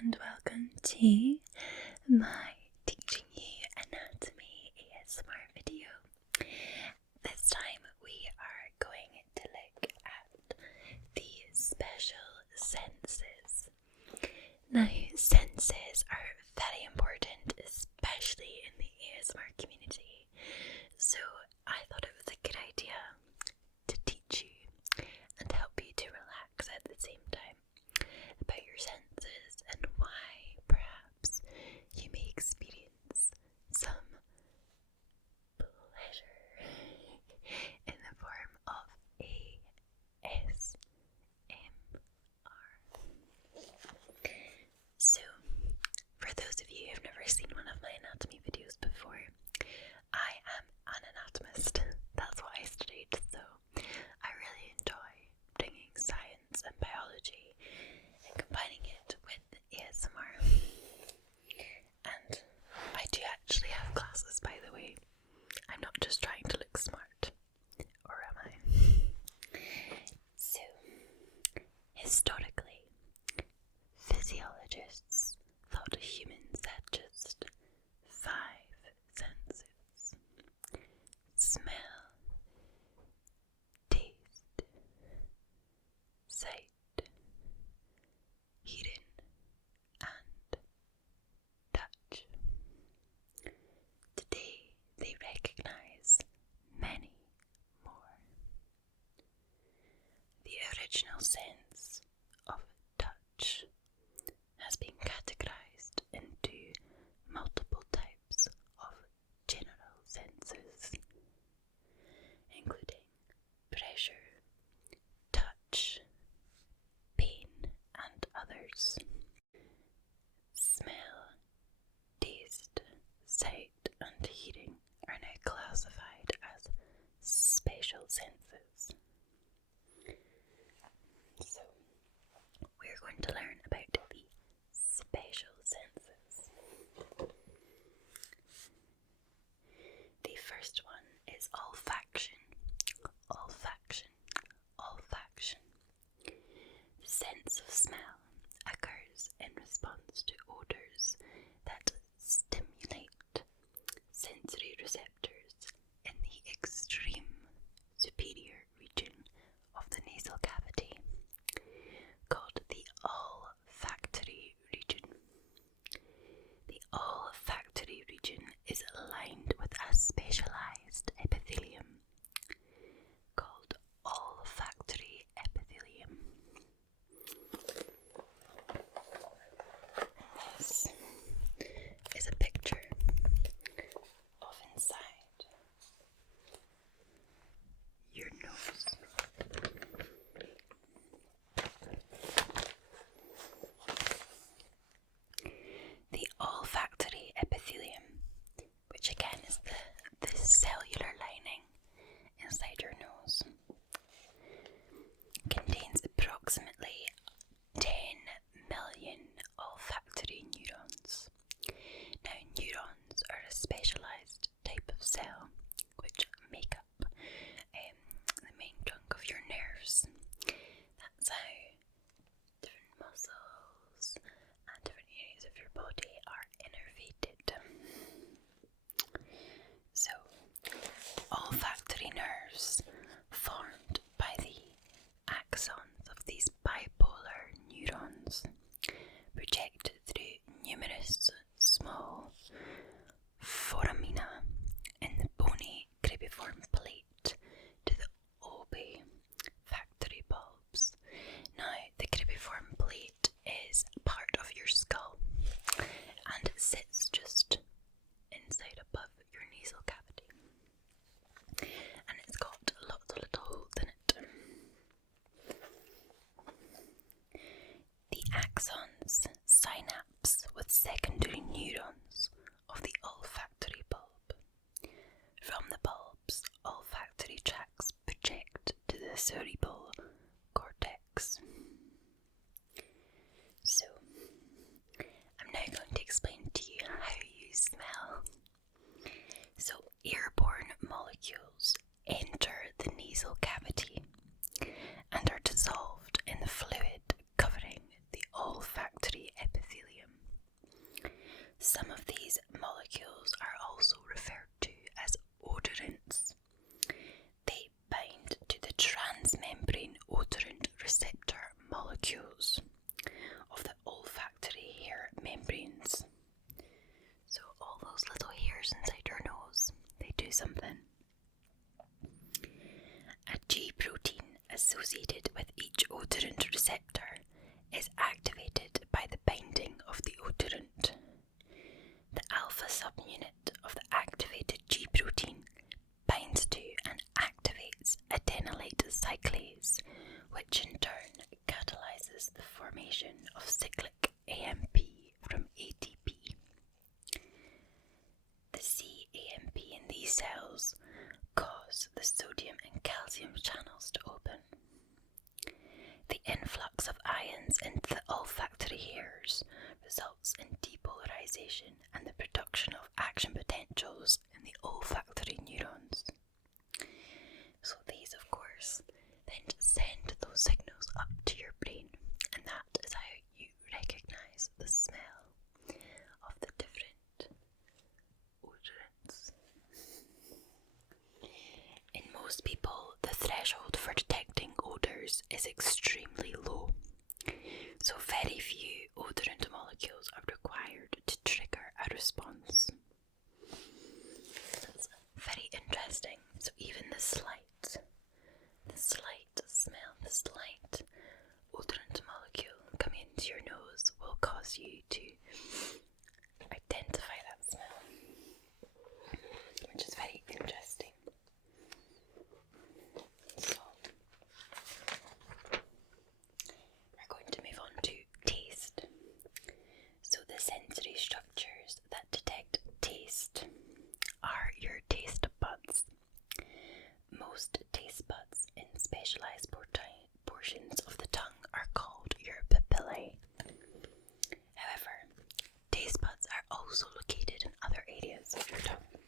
and welcome to my Teaching You Anatomy ASMR video. This time we are going to look at the special senses. Now, senses are very important, especially in the ASMR community, so I thought it was a good idea to teach you and help you to relax at the same time about your senses and why perhaps you may experience some pleasure in the form of ASMR. So, for those of you who have never seen one of my anatomy videos before, I am an anatomist. That's what I studied, so I really enjoy bringing science and biology and combining it with ASMR. And I do actually have classes, by the way. I'm not just trying to look smart, or am I? So, historically, physiologists thought humans had just 5 senses: smell, taste, sight, hearing, and touch. Today they recognise many more. The original sense of touch has been categorised into multiple types of general senses, including pressure, touch, pain, and others. Smell, taste, sight, and hearing are now classified as special senses. So, we're going to learn about the special senses. The first one is olfaction. Olfaction. Olfaction. The sense of smell occurs in response to odours that stimulate sensory receptors in the extreme superior region of the nasal cavity, called the olfactory region. The olfactory region is lined with a specialised epithelium called olfactory epithelium. This is a picture of inside your nose. The olfactory epithelium, which again is the cellular lining inside your nose, contains approximately 10 million olfactory neurons. Now, neurons are a specialised type of cell which make up the main chunk of your nerves. That's how different muscles and different areas of your body are innervated. So, olfactory nerves formed by the axons of these bipolar neurons project through numerous small foramina in the bony cribriform plate to the olfactory bulbs. Now, the cribriform plate is part of your skull and it sits just inside above your nasal cavity, and it's got lots of little holes in it. The axons synapse with secondary neurons of the olfactory bulb. From the bulbs, olfactory tracts project to the cerebral cortex. So, I'm now going to explain to you how you smell. So, airborne molecules enter the nasal cavity and are dissolved in the fluid covering the olfactory epithelium. formation of cyclic AMP from ATP. The cAMP in these cells cause the sodium and calcium channels to open. The influx of ions into the olfactory hairs results in depolarization and the production of action potentials in the olfactory neurons. So these, of course, then send those signals up to your brain, and that is how you recognise the smell of the different odorants. In most people, the threshold for detecting odours is extremely low, so very few odorant molecules are required to trigger a response. That's very interesting. So even the slight smell, the slight odorant molecule coming into your nose will cause you to identify that smell, which is very interesting. So we're going to move on to taste. So the sensory structures that detect taste are your taste buds. Most taste buds in specialised portions of the tongue are called your papillae. However, taste buds are also located in other areas of your tongue,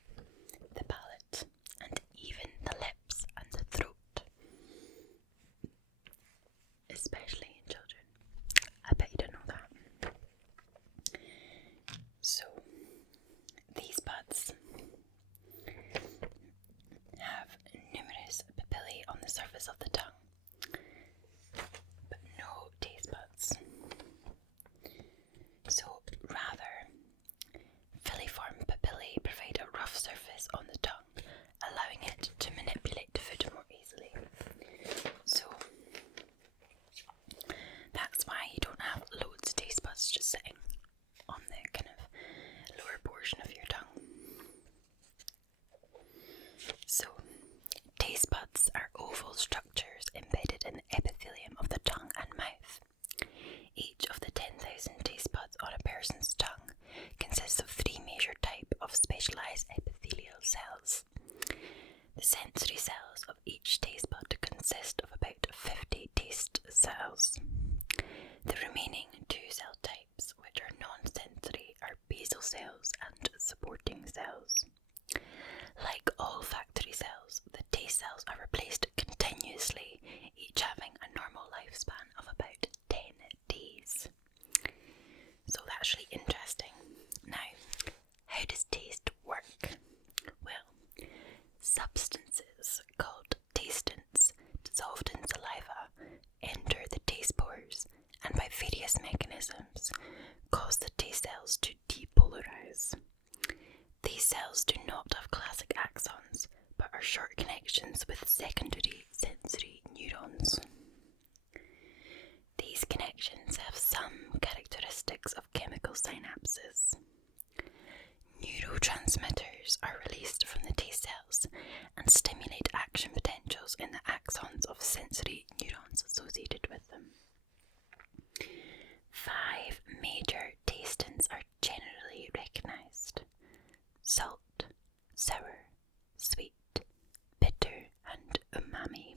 the palate, and even the lips and the throat, especially in children. I bet you don't know that. So, these buds have numerous papillae on the surface of the tongue, but no taste buds. So rather, filiform papillae provide a rough surface on the tongue, allowing it to manipulate food more easily. So that's why you don't have loads of taste buds just sitting on the kind of lower portion of your tongue. So, taste buds are oval structures embedded in the epithelium of the tongue and mouth. Each of the 10,000 taste buds on a person's tongue consists of 3 major types of specialised epithelial cells. The sensory cells of each taste bud consist of about 50 taste cells. The remaining 2 cell types, which are non-sensory, are basal cells and supporting cells. Like olfactory cells, the taste cells are replaced continuously, each having a normal lifespan of about 10 days. So that's really interesting. Now, how does taste work? Well, substances called tastants dissolved in saliva enter the taste pores and by various mechanisms cause the taste cells to depolarize. These cells do not have classic axons, but are short connections with secondary sensory neurons. These connections have some characteristics of chemical synapses. Neurotransmitters are released from the taste cells and stimulate action potentials in the axons of sensory neurons associated with them. 5 major tastants are generally recognised: salt, sour, sweet, bitter, and umami.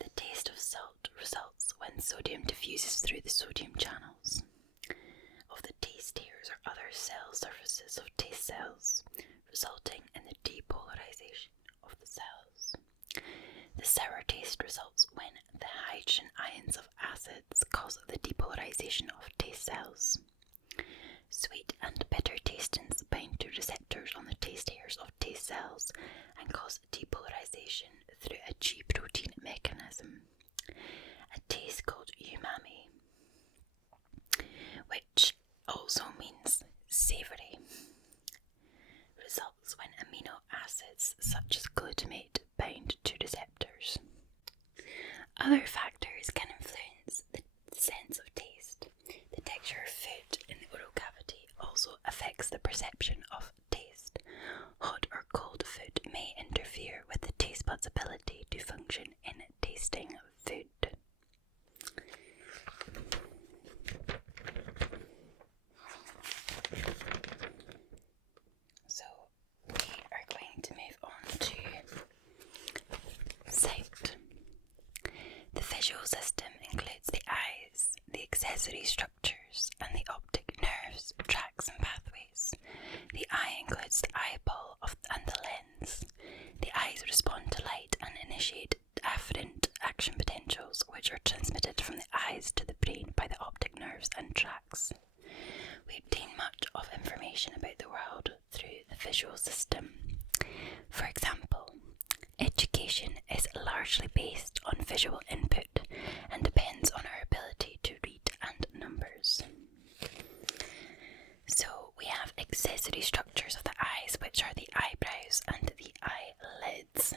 The taste of salt results when sodium diffuses through the sodium channels of the taste hairs or other cell surfaces of taste cells, resulting in the depolarization of the cells. The sour taste results when the hydrogen ions of acids cause the depolarization of taste cells. Sweet and bitter tastants bind to receptors on the taste hairs of taste cells and cause depolarization through a G protein mechanism. A taste called umami, which also means savoury, results when amino acids such as glutamate bind to receptors. Other factors can influence the sense of taste. The texture of food in the oral cavity also affects accessory structures and the optic nerves, tracts and pathways. The eye includes the eyeball and the lens. The eyes respond to light and initiate afferent action potentials, which are transmitted from the eyes to the brain by the optic nerves and tracts. We obtain much of information about the world through the visual system. For example, education is largely based on visual input and depends on our ability to read and numbers. So we have accessory structures of the eyes, which are the eyebrows and the eyelids.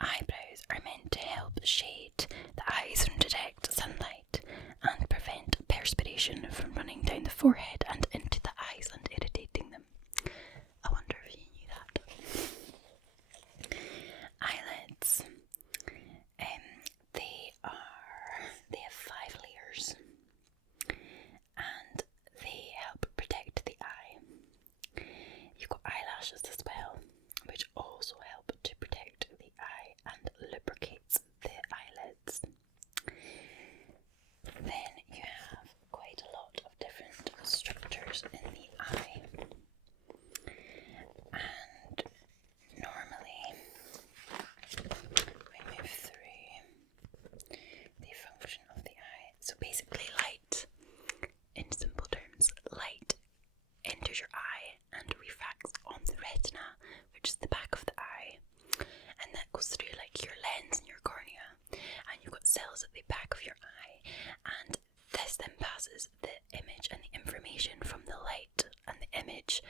Eyebrows are meant to help shade the eyes from direct sunlight and prevent perspiration from running down the forehead and into the eyes and irritating them. I wonder if you knew that. Eyelids. They have 5 layers and they help protect the eye. You've got eyelashes as well, which also help to protect the eye and lubricates the eyelids. Then you have quite a lot of different structures in the eye, and normally we move through the function of the eye. So basically light, in simple terms, light enters your eye and refracts on the retina, which is the back of the eye, and that goes through like your lens and your cornea, and you've got cells at the back of your eye, and this then passes the image and the information from the light and the image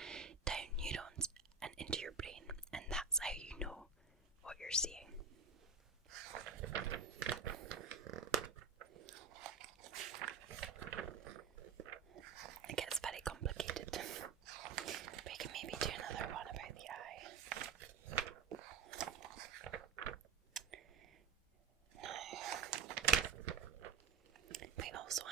down neurons and into your brain, and that's how you know what you're seeing. It gets very complicated. We can maybe do another one about the eye. Now, we also